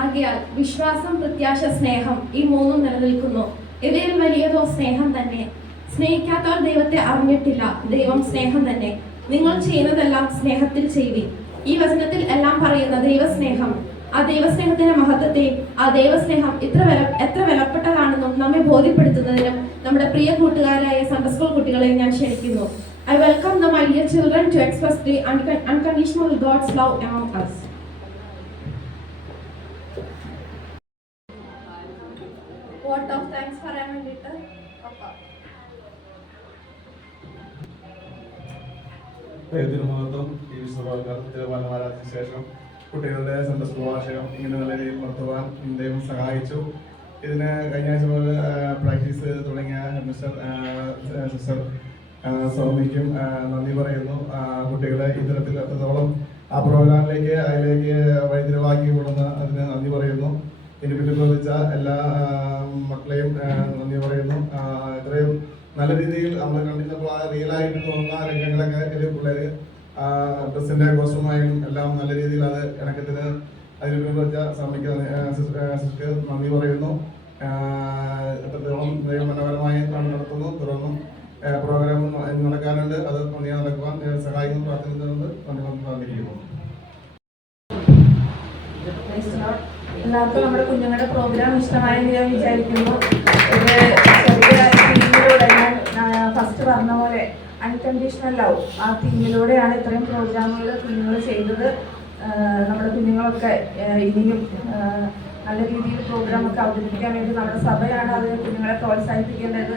ആകയാൽ വിശ്വാസം, പ്രത്യാശ, സ്നേഹം ഈ മൂന്നും നിലനിൽക്കുന്നു. ഇവയിൽ വലിയതോ സ്നേഹം തന്നെ. സ്നേഹിക്കാത്തവർ ദൈവത്തെ അറിഞ്ഞിട്ടില്ല. ദൈവം സ്നേഹം തന്നെ. നിങ്ങൾ ചെയ്യുന്നതെല്ലാം സ്നേഹത്തിൽ ചെയ്യുവിൻ. ഈ വചനത്തിൽ എല്ലാം പറയുന്ന ദൈവസ്നേഹം, ആ ദൈവസ്നേഹത്തിന്റെ മഹത്വത്തെ, ആ ദൈവസ്നേഹം എത്ര വിലപ്പെട്ടതാണെന്നും നമ്മെ ബോധ്യപ്പെടുത്തുന്നതിനും നമ്മുടെ പ്രിയ കൂട്ടുകാരായ സൺഡേ സ്കൂൾ കുട്ടികളെ ഞാൻ ക്ഷണിക്കുന്നു. I welcome the my dear children to express the unconditional God's love among us. Word of thanks for Amandita. Papa. ദൈവത്തിനുമഹത്വം. ഈ വിശ്വവാർത്തമാരാത്തിന് ശേഷം കുട്ടികളുടെ സൺഡേ സ്കൂൾ വാർഷികം ഇങ്ങനെ നല്ല രീതിയിൽ നടത്തുവാൻ ദൈവം സഹായിച്ചു. ഇതിന് കഴിഞ്ഞ ആഴ്ച മുതൽ പ്രാക്ടീസ് തുടങ്ങിയ സിസ്റ്റർ സൗമ്യയ്ക്കും നന്ദി പറയുന്നു. കുട്ടികളെ ഇത്തരത്തിൽ എത്രത്തോളം ആ പ്രോഗ്രാമിലേക്ക് അതിലേക്ക് വഴിതിരിവാക്കി കൊടുന്ന് അതിന് നന്ദി പറയുന്നു. ഇതിനെപ്പറ്റി പ്രവർത്തിച്ച എല്ലാ മക്കളെയും നന്ദി പറയുന്നു. ഇത്രയും നല്ല രീതിയിൽ നമ്മൾ കണ്ടിരുന്നപ്പോൾ ആ റിയലായിട്ട് തോന്നുന്ന രംഗങ്ങളൊക്കെ പിള്ളേർ ഡ്രസ്സിൻ്റെ കോസ്റ്റ്യൂമായും എല്ലാം നല്ല രീതിയിൽ അത് ഇണക്കത്തിന് അതിന് പ്രവർത്തിച്ച സൗമ്യയ്ക്ക് സിസ്റ്റർക്ക് നന്ദി പറയുന്നു. എത്രത്തോളം മനോഹരമായി നടത്തുന്നു. തുടർന്നും പ്രോഗ്രാം നടക്കാനുണ്ട്. അത് നന്നായി നടക്കുവാൻ സഹായിക്കുന്നു പ്രാർത്ഥിക്കുന്നുണ്ട്. തന്നിരിക്കുന്നു. എല്ലാവർക്കും നമ്മുടെ കുഞ്ഞുങ്ങളുടെ പ്രോഗ്രാം ഇഷ്ടമായെന്ന് ഞാൻ വിചാരിക്കുന്നു. ഇത് ചെറിയ തീമിലൂടെ ഞാൻ ഫസ്റ്റ് പറഞ്ഞ പോലെ അൺകണ്ടീഷണൽ ലവ്, ആ തീമിലൂടെയാണ് ഇത്രയും പ്രോഗ്രാമുകൾ കുഞ്ഞുങ്ങൾ ചെയ്തത്. നമ്മുടെ കുഞ്ഞുങ്ങളൊക്കെ ഇനിയും നല്ല രീതിയിൽ പ്രോഗ്രാമൊക്കെ അവതരിപ്പിക്കാൻ വേണ്ടി നമ്മുടെ സഭയാണ് അത് കുഞ്ഞുങ്ങളെ പ്രോത്സാഹിപ്പിക്കേണ്ടത്.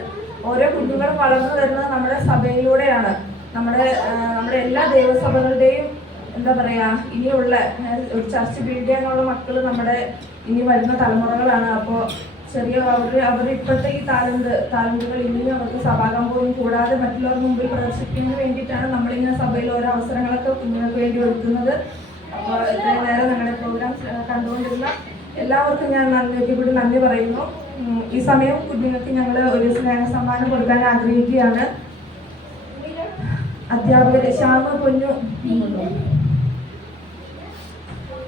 ഓരോ കുഞ്ഞുങ്ങളും വളർന്നു വരുന്നത് നമ്മുടെ സഭയിലൂടെയാണ്. നമ്മുടെ എല്ലാ ദൈവസഭകളുടെയും എന്താ പറയുക, ഇനിയുള്ള ഒരു ചർച്ച് ബിൽഡ് ചെയ്യാനുള്ള മക്കൾ നമ്മുടെ ഇനി വരുന്ന തലമുറകളാണ്. അപ്പോൾ ചെറിയ അവർ ഇപ്പോഴത്തെ ഈ താലന്തുകൾ ഇനിയും അവർക്ക് സഭാകമ്പവും കൂടാതെ മറ്റുള്ളവർക്ക് മുമ്പിൽ പ്രദർശിപ്പിക്കുന്നതിന് വേണ്ടിയിട്ടാണ് നമ്മളിങ്ങനെ സഭയിൽ ഓരോ അവസരങ്ങളൊക്കെ കുഞ്ഞുങ്ങൾക്ക് വേണ്ടി ഒരുക്കുന്നത്. അപ്പോൾ ഇത്രയും നേരം ഞങ്ങളുടെ പ്രോഗ്രാം കണ്ടുകൊണ്ടിരുന്ന എല്ലാവർക്കും ഞാൻ കൂടി നന്ദി പറയുന്നു. ഈ സമയം കുഞ്ഞുങ്ങൾക്ക് ഞങ്ങൾ ഒരു സ്നേഹ സമ്മാനം കൊടുക്കാൻ ആഗ്രഹിക്കുകയാണ്. അധ്യാപകർ ശ്യാമ പൊന്നു,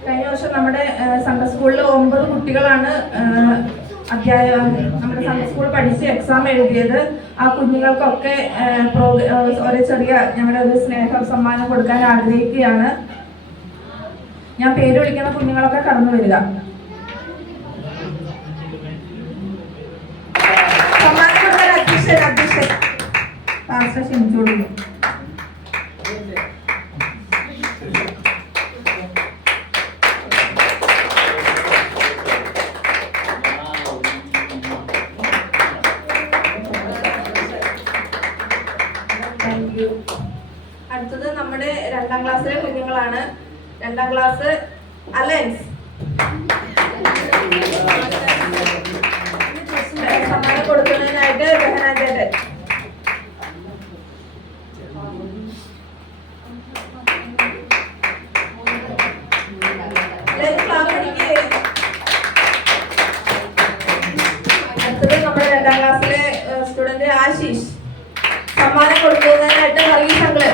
കഴിഞ്ഞ വർഷം നമ്മുടെ സൺഡേ സ്കൂളിൽ 9 കുട്ടികളാണ് നമ്മുടെ സൺഡേ സ്കൂൾ പഠിച്ച് എക്സാം എഴുതിയത്. ആ കുഞ്ഞുങ്ങൾക്കൊക്കെ ഒരു ചെറിയ ഞങ്ങളുടെ ഒരു സ്നേഹ സമ്മാനം കൊടുക്കാൻ ആഗ്രഹിക്കുകയാണ്. ഞാൻ പേര് വിളിക്കുന്ന കുഞ്ഞുങ്ങളൊക്കെ കടന്നു വരിക. സമ്മാനം കൊടുക്കാൻ അധ്യക്ഷൻ പാസ്റ്റർ ക്ഷണിച്ചോളുന്നു. അടുത്തത് നമ്മുടെ 2ാം ക്ലാസ്സിലെ കുഞ്ഞുങ്ങളാണ്. 2ാം ക്ലാസ് അലയൻസ്. സമ്മാനം കൊടുക്കുന്നതിനായിട്ട് ബഹനാജേട്ടൻ. അടുത്തത് നമ്മുടെ 2ാം ക്ലാസ്സിലെ സ്റ്റുഡന്റ് ആശീഷ്. സമ്മാനം കൊടുക്കുന്നതിനായിട്ട് വർഗീസ് അങ്കിൾ.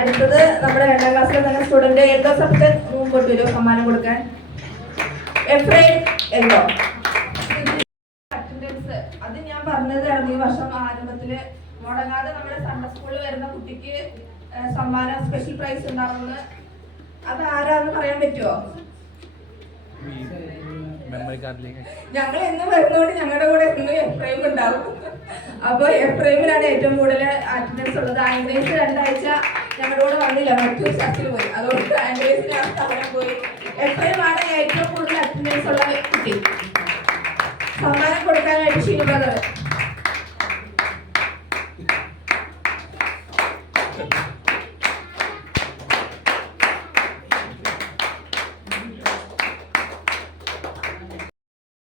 അടുത്തത് നമ്മുടെ 2ാം ക്ലാസ്സിലെ തന്നെ സ്റ്റുഡന്റ് എന്തോ സബ്ജക്ട് മുമ്പോട്ട് വരും സമ്മാനം കൊടുക്കാൻ. എഫ്രൈം എന്തോ. അറ്റൻഡൻസ് അത് ഞാൻ പറഞ്ഞതായിരുന്നു. ഈ വർഷം ആരംഭത്തില് മുടങ്ങാതെ നമ്മുടെ സൺഡേ സ്കൂളിൽ വരുന്ന കുട്ടിക്ക് സമ്മാനം സ്പെഷ്യൽ പ്രൈസ് ഉണ്ടാവുന്നത്. അത് ആരാന്ന് പറയാൻ പറ്റുമോ? ഞങ്ങൾ എന്നും വരുന്നതുകൊണ്ട് ഞങ്ങളുടെ കൂടെ എന്നും എഫ്രൈം ഉണ്ടാവും. അപ്പോൾ എഫ്രൈമിലാണ് ഏറ്റവും കൂടുതൽ അറ്റൻഡൻസ് ഉള്ളത്. ആൻഡ്രേസ് 2 ആഴ്ച ഞങ്ങളുടെ കൂടെ വന്നില്ല, മറ്റൊരു ചർച്ചിൽ പോയി. അതുകൊണ്ട് ആൻഡ്രേസിന് ആ സ്ഥാനം പോയി. എഫ്രൈമാണ് ഏറ്റവും കൂടുതൽ അറ്റൻഡൻസ് ഉള്ള കുട്ടി. സമ്മാനം കൊടുക്കാനായിട്ട് ഷീനബദർ.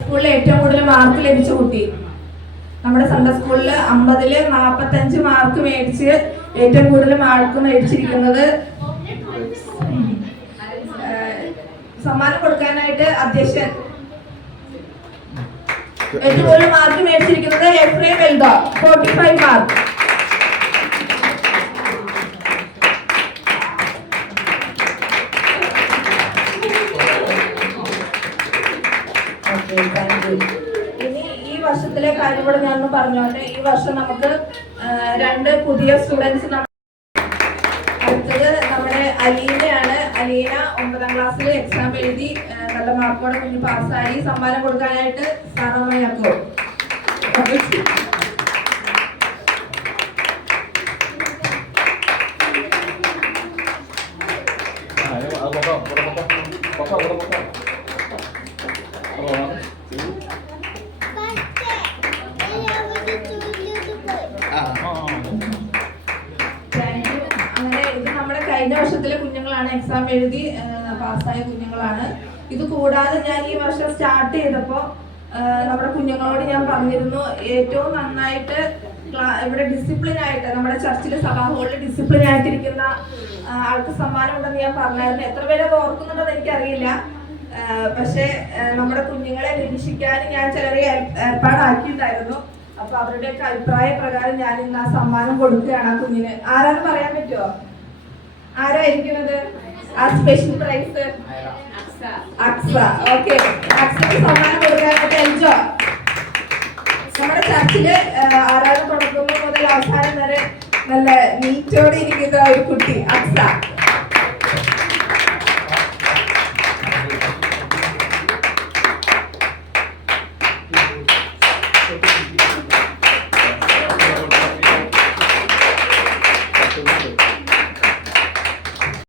സ്കൂളിൽ ഏറ്റവും കൂടുതൽ മാർക്ക് ലഭിച്ച കുട്ടി. നമ്മുടെ സൺഡേ സ്കൂളിൽ 50-ൽ 45 മാർക്ക് മേടിച്ച് ഏറ്റവും കൂടുതൽ മാർക്ക് മേടിച്ചിരിക്കുന്നത് സമ്മാനം കൊടുക്കാനായിട്ട് അധ്യക്ഷൻ ഏറ്റവും കൂടുതൽ മാർക്ക് മേടിച്ചിരിക്കുന്നത് എഫ്രേം വെൽദ 45 മാർക്ക്. ഇനി ഈ വർഷത്തിലെ കാര്യം കൂടെ ഞാൻ പറഞ്ഞോട്ടെ. ഈ വർഷം നമുക്ക് 2 പുതിയ സ്റ്റുഡൻസ്. അടുത്തത് നമ്മുടെ അലീനയാണ്. അലീന 9ാം ക്ലാസ്സിൽ എക്സാം എഴുതി നല്ല മാർക്കോടെ കുഞ്ഞ് പാസ്സായി. സമ്മാനം കൊടുക്കാനായിട്ട് സാറമ്മയാക്കോ. അങ്ങനെ ഇത് നമ്മുടെ കഴിഞ്ഞ വർഷത്തിലെ കുഞ്ഞുങ്ങളാണ്, എക്സാം എഴുതി പാസ്സായ കുഞ്ഞുങ്ങളാണ്. ഇത് കൂടാതെ ഞാൻ ഈ വർഷം സ്റ്റാർട്ട് ചെയ്തപ്പോൾ നമ്മുടെ കുഞ്ഞുങ്ങളോട് ഞാൻ പറഞ്ഞിരുന്നു, ഏറ്റവും നന്നായിട്ട് ഇവിടെ ഡിസിപ്ലിൻ ആയിട്ട് നമ്മുടെ ചർച്ചിൽ സഭാ ഹോളിൽ ഡിസിപ്ലിൻ ആയിട്ടിരിക്കുന്ന ആൾക്ക് സമ്മാനം ഉണ്ടെന്ന് ഞാൻ പറഞ്ഞായിരുന്നു. എത്ര പേര് അത് ഓർക്കുന്നുണ്ടെന്ന് എനിക്കറിയില്ല. പക്ഷെ നമ്മുടെ കുഞ്ഞുങ്ങളെ നിരീക്ഷിക്കാൻ ഞാൻ ചിലരെ ഏർപ്പാടാക്കിയിട്ടുണ്ടായിരുന്നു. അപ്പൊ അവരുടെയൊക്കെ അഭിപ്രായ പ്രകാരം ഞാൻ ഇന്ന് ആ സമ്മാനം കൊടുക്കുകയാണ് ആ കുഞ്ഞിന്. ആരാന്ന് പറയാൻ പറ്റുമോ? ആരായിരിക്കുന്നത് ആ സ്പെഷ്യൽ പ്രൈസ്? അക്സ. ഓക്കെ, അക്സക്ക് സമ്മാനം കൊടുക്കാനായിട്ട് എൽജോ. നമ്മുടെ ചർച്ചില് ആരാധന തുടങ്ങുമ്പോൾ മുതൽ അവസാനം വരെ നല്ല നീറ്റോടെ ഇരിക്കുന്ന ഒരു കുട്ടി അക്സ.